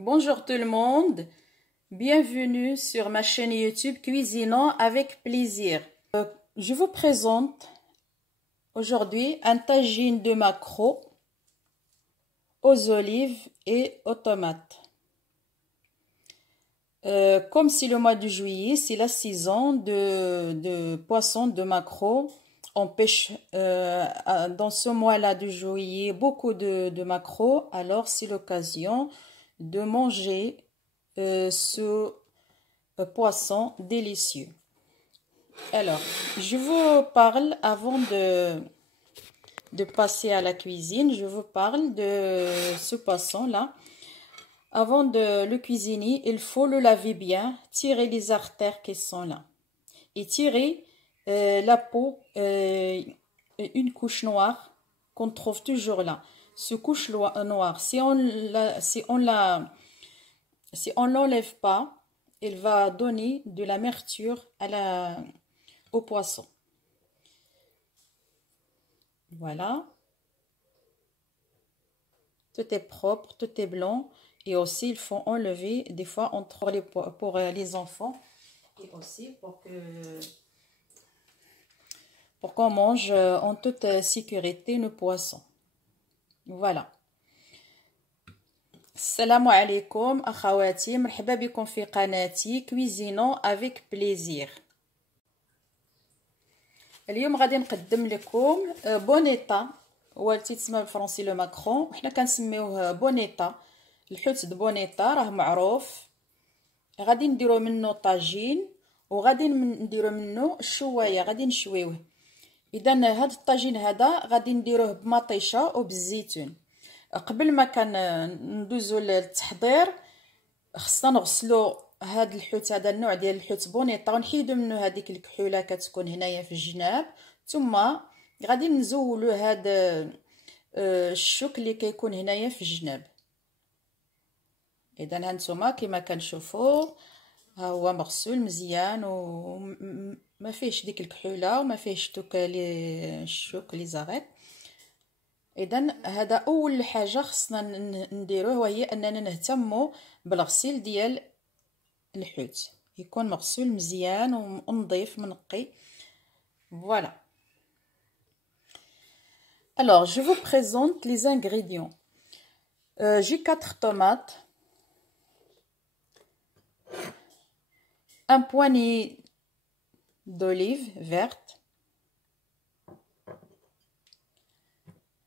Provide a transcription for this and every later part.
Bonjour tout le monde, bienvenue sur ma chaîne YouTube Cuisinons avec plaisir. Je vous présente aujourd'hui un tagine de maquereau aux olives et aux tomates. Comme c'est le mois de juillet, c'est la saison de poissons, de maquereau. On pêche dans ce mois-là de juillet beaucoup de maquereau, alors c'est l'occasion de manger ce poisson délicieux. Alors, je vous parle avant de passer à la cuisine, je vous parle de ce poisson-là. Avant de le cuisiner, il faut le laver bien, tirer les artères qui sont là et tirer la peau, une couche noire qu'on trouve toujours là. Ce couche noire, si on l'enlève pas, il va donner de l'amertume au poisson. Voilà. Tout est propre, tout est blanc. Et aussi, il faut enlever des fois pour les enfants. Et aussi pour qu'on mange en toute sécurité nos poissons. Voilà. Assalamu alaikum akhawati, مرحبا بكم في قناتي Cuisinons avec plaisir. اليوم غادي نقدم لكم بونيتا، هو تيتسمى بالفرنسي لو ماكرون، وحنا كنسميوه بونيتا. الحوت د بونيتا راه معروف. غادي نديرو منه طاجين وغادي نديرو منه الشوايه، غادي نشويوه. اذا هاد الطاجين هذا غادي نديروه بمطيشه وبالزيتون. قبل ما ندوزو للتحضير خصنا نغسلو هاد الحوت، هذا النوع ديال الحوت بونيطا، ونحيدو منه هذيك الكحوله كتكون هنايا في الجناب. ثم غادي نزولو هاد الشوك اللي كيكون هنايا في الجناب. اذا هانتوما كما كنشوفوا ها هو مغسول مزيان وما فيهش ديك الكحوله وما فيهش دوك الشوك لي زاغيط. اذا هذا اول حاجه خصنا نديروه، وهي اننا نهتموا بالغسيل ديال الحوت، يكون مغسول مزيان ونظيف منقي. Voilà. Alors, je vous présente les ingrédients. J'ai 4 tomates, un poignet d'olives vertes.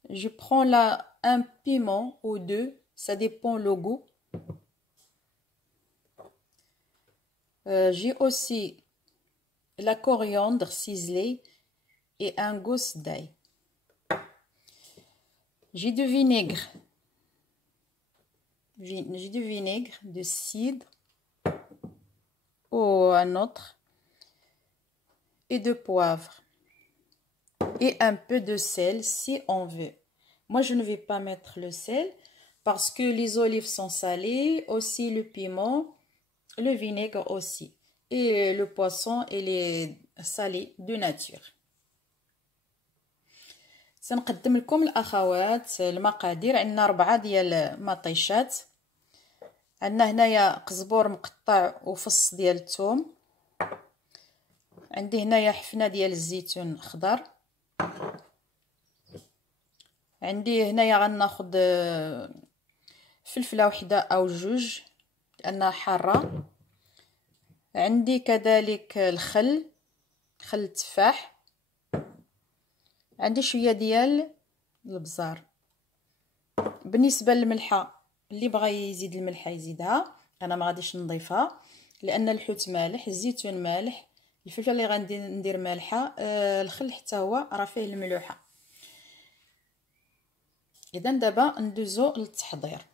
Je prends là un piment ou deux, ça dépend le goût. J'ai aussi la coriandre ciselée et un gousse d'ail. J'ai du vinaigre. J'ai du vinaigre de cidre ou un autre, et de poivre et un peu de sel si on veut. Moi je ne vais pas mettre le sel parce que les olives sont salées, aussi le piment, le vinaigre aussi, et le poisson il est salé de nature. سنقدم لكم الاخوات المقادير. عندنا 4 ديال مطيشات، عندنا هنايا قزبور مقطع وفص ديال الثوم، عندي هنايا حفنه ديال الزيتون خضر، عندي هنايا غناخذ فلفله وحده او جوج لانها حاره، عندي كذلك خل التفاح، عندي شويه ديال البزار. بالنسبه للملحه، اللي بغى يزيد الملحه يزيدها، انا ما غاديش نضيفها لان الحوت مالح، الزيتون مالح، الفلفله اللي غندير ندير مالحه، الخل حتى هو راه فيه الملوحه. اذا دابا ندوزو للتحضير.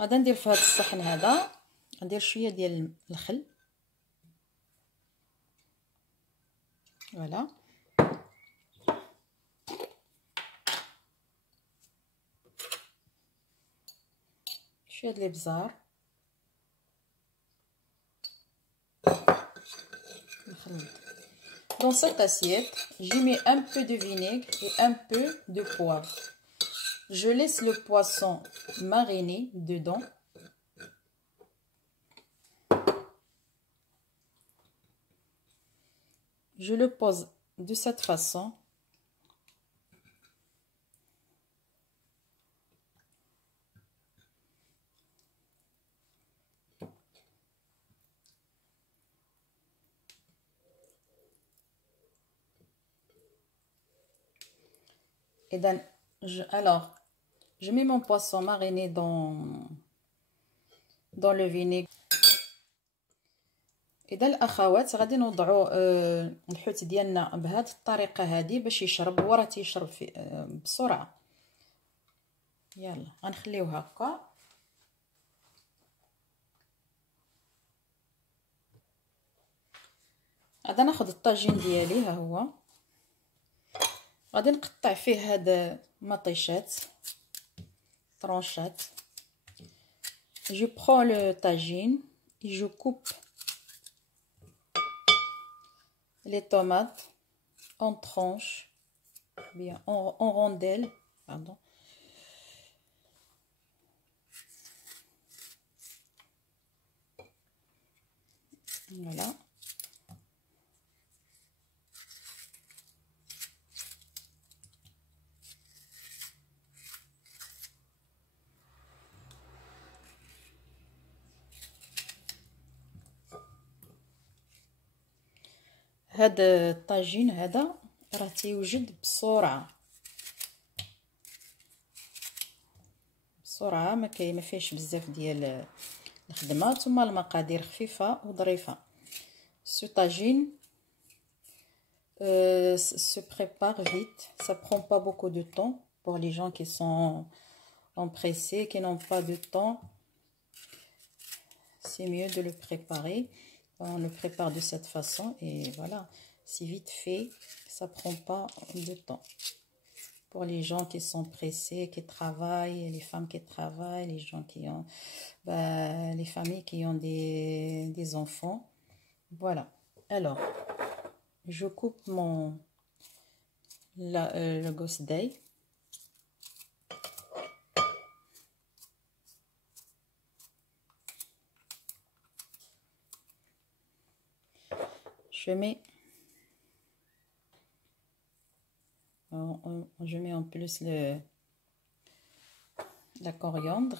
غادا ندير في هذا الصحن هذا، ندير شويه ديال الخل. فوالا، شويه ديال الابزار، نخلط. Dans cette assiette, j'y mets un peu de vinaigre et un peu de poivre. Je laisse le poisson mariner dedans. Je le pose de cette façon. Et alors, je mets mon poisson mariné dans le vinaigre. اذا الاخوات غادي نوضعوا الحوت ديالنا بهذه الطريقه هذه باش يشرب، هو راه تيشرب بسرعه. يلا غنخليوه هكا. غادي ناخذ الطاجين ديالي، ها هو غادي نقطع فيه هاد مطيشات طرونشات. Je prends le tagine et je coupe les tomates en tranches, bien en rondelles, pardon. Voilà. هذا الطاجين هذا راه تيوجد بسرعه ما فيهش بزاف ديال الخدمه، ثم المقادير خفيفه وظريفه. Ce tagine se prépare vite, ça prend pas beaucoup de temps pour les gens qui sont empressés, qui n'ont pas de temps. C'est mieux de le préparer. On le prépare de cette façon et voilà, c'est vite fait, ça prend pas de temps. Pour les gens qui sont pressés, qui travaillent, les femmes qui travaillent, les gens qui ont, les familles qui ont des enfants. Voilà. Alors, je coupe le gosse d'ail. Je mets en plus la coriandre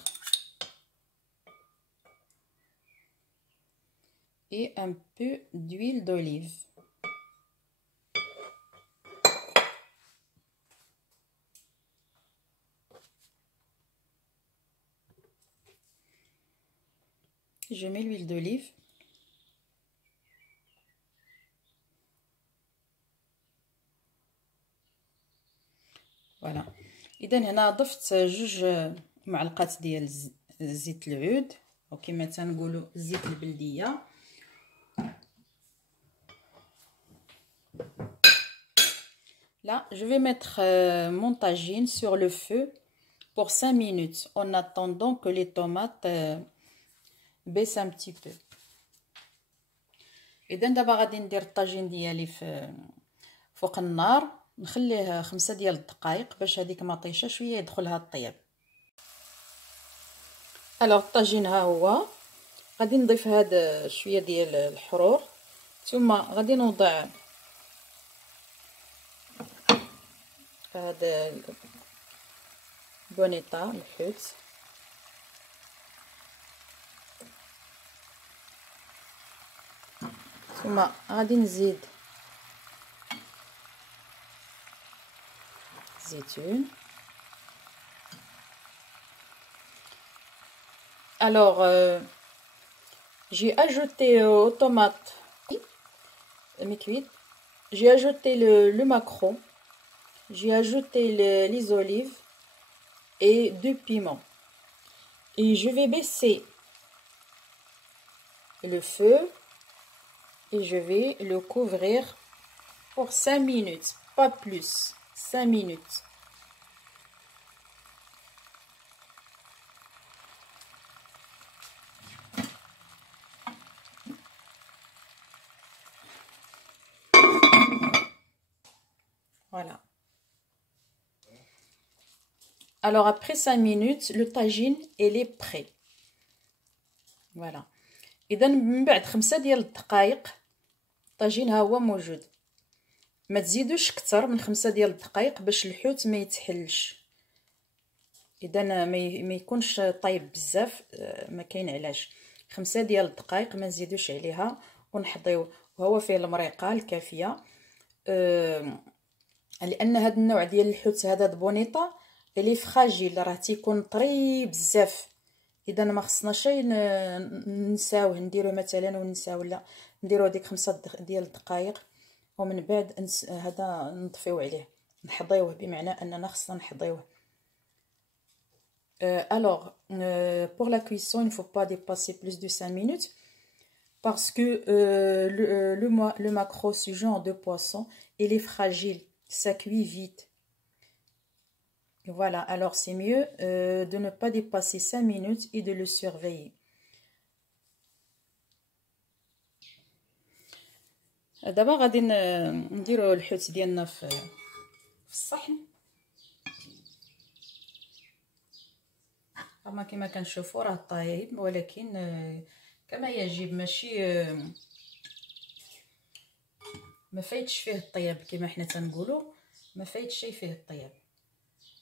et un peu d'huile d'olive. Je mets l'huile d'olive. فوالا. اذا هنا ضفت 2 معلقات ديال زيت العود، وكما تنقولوا زيت البلديه. Là, je vais mettre mon tagine sur le feu pour 5 minutes en attendant que les tomates baissent un petit peu. اذا دابا غادي ندير الطاجين ديالي فوق النار، نخليه 5 ديال الدقائق باش هذيك مطيشه شويه يدخلها الطياب. الوغ الطاجين ها هو، غادي نضيف هذا شويه ديال الحرور، ثم غادي نوضع هذا البونيطه الحوت، ثم غادي نزيد زيتون. Alors, j'ai ajouté aux tomates mi-cuites, j'ai ajouté le maquereau, j'ai ajouté les olives et 2 piments. Et je vais baisser le feu et je vais le couvrir pour 5 minutes, pas plus, 5 minutes. Voilà. Alors après 5 minutes, le tagine il est prêt. Voilà. إذا من بعد 5 ديال الدقائق الطاجين ها هو موجود. ما تزيدوش كتر من 5 ديال الدقائق باش الحوت ما يتحلش. إذا ما يكونش طايب بزاف، ما كاين علاش. 5 ديال الدقائق ما نزيدوش عليها ونحضيو، وهو فيه المريقه الكافيه. لان هذا النوع ديال الحوت هذا بونيطا اللي فراجيل راه تيكون طري بزاف. اذا ما خصناش نساوه نديرو مثلا ونساو، لا نديرو ديك 5 ديال الدقائق ومن بعد هذا نطفيو عليه نحضيوه، بمعنى اننا خصنا نحضيوه. Alors, pour la cuisson, il ne faut pas dépasser plus de 5 minutes parce que le maquereau, ce genre de poisson, il est fragile, ça cuit vite. Voilà, alors c'est mieux de ne pas dépasser 5 minutes et de le surveiller. D'abord, غادي نديرو الحوت ديالنا في الصحن. كما كنشوفوا راه طايب، ولكن كما يجب، ماشي ما فايتش فيه الطياب كما حنا تنقولوا، ما فايتش شي فيه الطياب،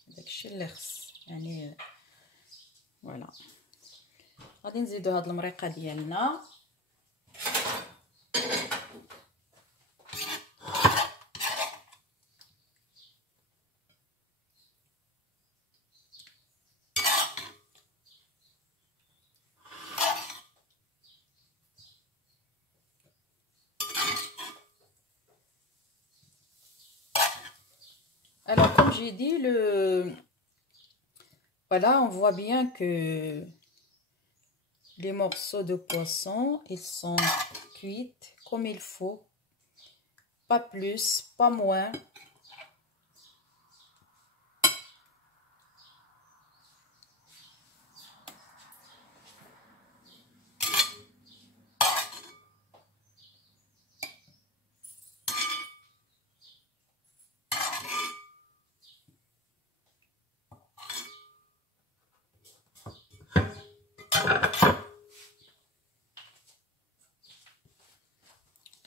داكشي اللي خص يعني. فوالا غادي نزيدو هاد المريقه ديالنا. Alors, comme j'ai dit, voilà, on voit bien que les morceaux de poisson, ils sont cuits comme il faut. Pas plus, pas moins.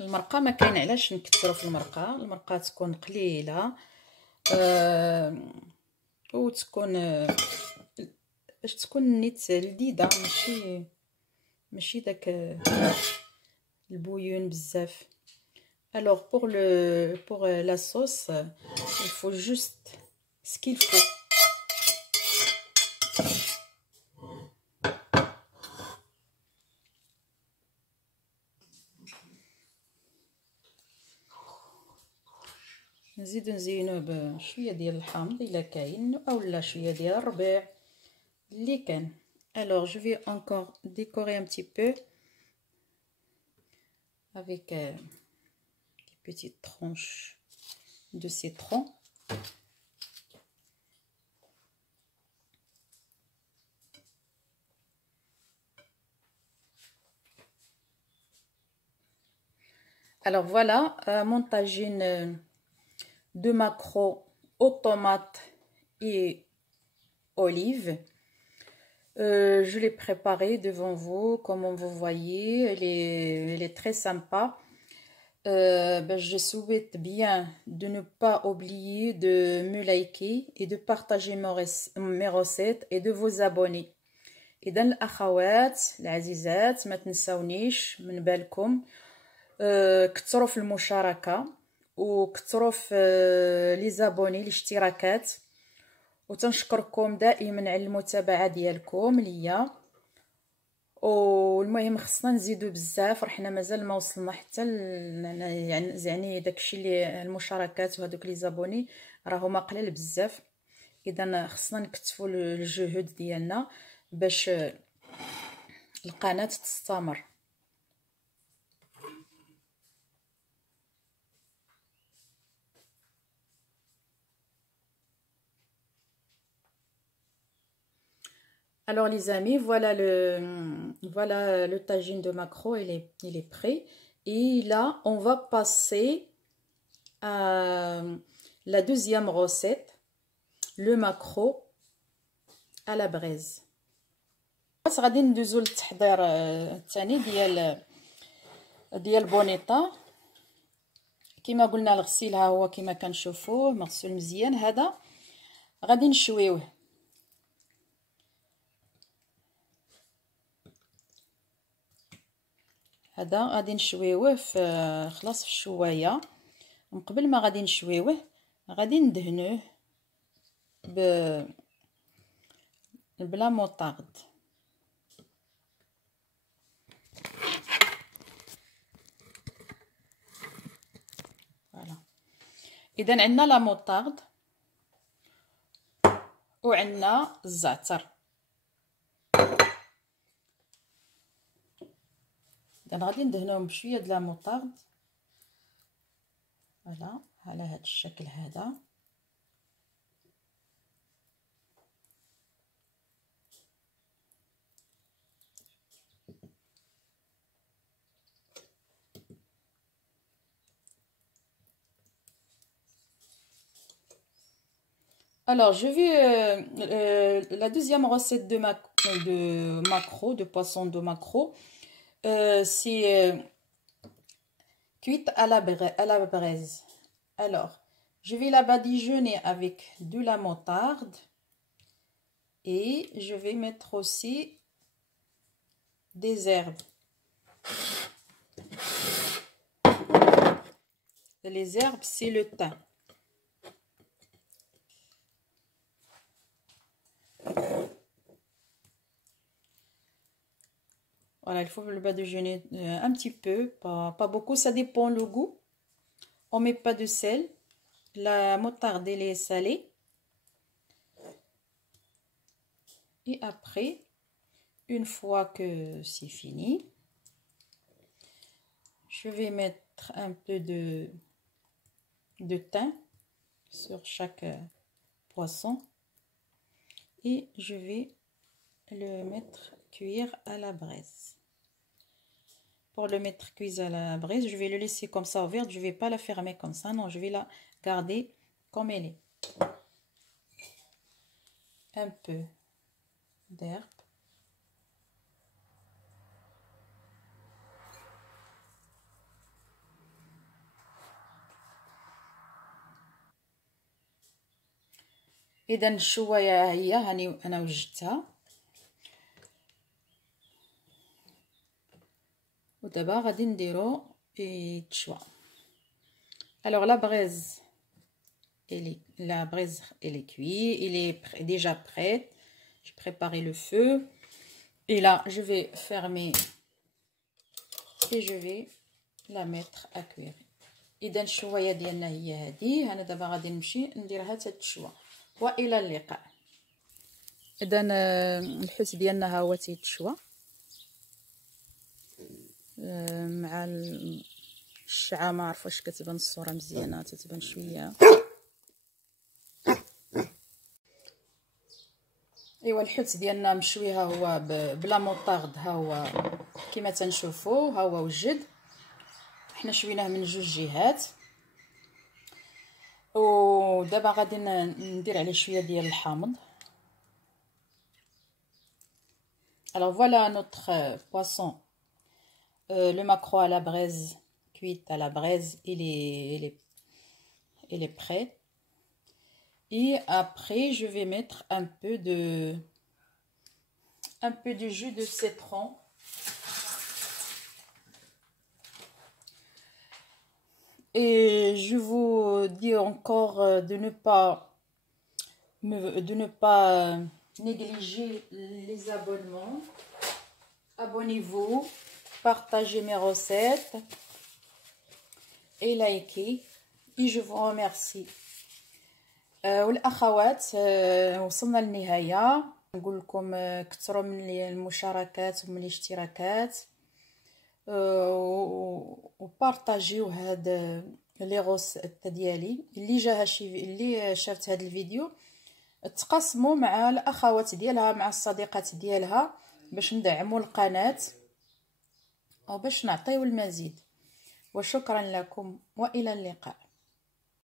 المرقه ما كاين علاش نكثروا في المرقه تكون قليله وتكون باش تكون نيت لذيذه، ماشي داك البويون بزاف. Alors pour la sauce, il faut juste ce qu'il faut. نزيدو نزينوه بشويه ديال الحامض الا كاين، اولا شويه ديال الربيع اللي كان. Alors je vais encore décorer un petit peu avec des petites tranches de citron. Alors voilà mon tagine de maquereau aux tomates et olives. Je l'ai préparé devant vous, comme vous voyez, elle est très sympa. Je souhaite bien de ne pas oublier de me liker et de partager mes recettes et de vous abonner. إذن الأخوات العزيزات ما تنساونيش من بالكم كثروا في المشاركة وكثروا في لي زابوني الاشتراكات، وتنشكركم دائما على المتابعه ديالكم ليا. والمهم خصنا نزيدو بزاف، حنا مازال ما وصلنا حتى يعني داكشي اللي المشاركات وهذوك لي زابوني راهما قلال بزاف. اذا خصنا نكتفوا الجهود ديالنا باش القناه تستمر. Alors les amis, voilà le tagine de maquereau, il est prêt. Et là, on va passer à la deuxième recette, le maquereau à la braise. غادي ندوزو للتحضير الثاني ديال بونيطه. كما قلنا الغسيل ها هو كما كنشوفوه مغسول مزيان. هذا غادي نشويوه. هذا غادي نشويوه خلاص في الشوايه. من قبل ما غادي نشويوه غادي ندهنوه بلا موطارد. فوالا. اذا عندنا لا موطارد وعندنا الزعتر. اذا غادي ندهنوهم بشويه د لا موطارد. فوالا على هذا الشكل هذا. Alors, je vais la deuxième recette de maquereau, de poisson de maquereau. C'est cuite à la braise. Alors, je vais la badigeonner avec de la moutarde et je vais mettre aussi des herbes. Les herbes, c'est le thym. Voilà, il faut le badigeonner un petit peu, pas beaucoup, ça dépend le goût. On met pas de sel. La moutarde, elle est salée. Et après, une fois que c'est fini, je vais mettre un peu de thym sur chaque poisson. Et je vais le mettre cuire à la braise. Pour le mettre cuire à la braise, je vais le laisser comme ça ouvert. Je ne vais pas la fermer comme ça. Non, je vais la garder comme elle est. Un peu d'herbe. إذا الشواية هي هاني أنا وجدتها. ودابا غادي نديرو يتشوى. Alors la braise elle est cuite, elle est déjà prête. J'ai préparé le feu et là je vais fermer et je vais la mettre à cuire. إذا الشواية ديالنا هي هذه. أنا دابا غادي نمشي نديرها تتشوى. وإلى اللقاء. إذا الحوت ديالنا ها هو تيتشوى مع الشعه. ما عرف واش كتبان الصوره مزيانه، تتبان شويه. ايوا الحوت ديالنا مشوي ها هو بلا موطارد. ها هو كما تنشوفوا ها هو وجد. حنا شويناه من جوج جهات. ودابا غادي ندير عليه شويه ديال الحامض. Alors voilà notre poisson, le maquereau à la braise, cuite à la braise, il est prêt. Et après je vais mettre un peu de jus de citron. Et je vous dis encore de ne pas négliger les abonnements. Abonnez-vous, partagez mes recettes et likez. Et je vous remercie. والأخوات وصلنا للنهاية. نقول لكم كثروا من المشاركات ومن الاشتراكات وبارطاجيو هاد لي غوسيت ديالي. اللي شافت هاد الفيديو تقاسموا مع الاخوات ديالها، مع الصديقات ديالها، باش ندعموا القناه او باش نعطيو المزيد. وشكرا لكم والى اللقاء.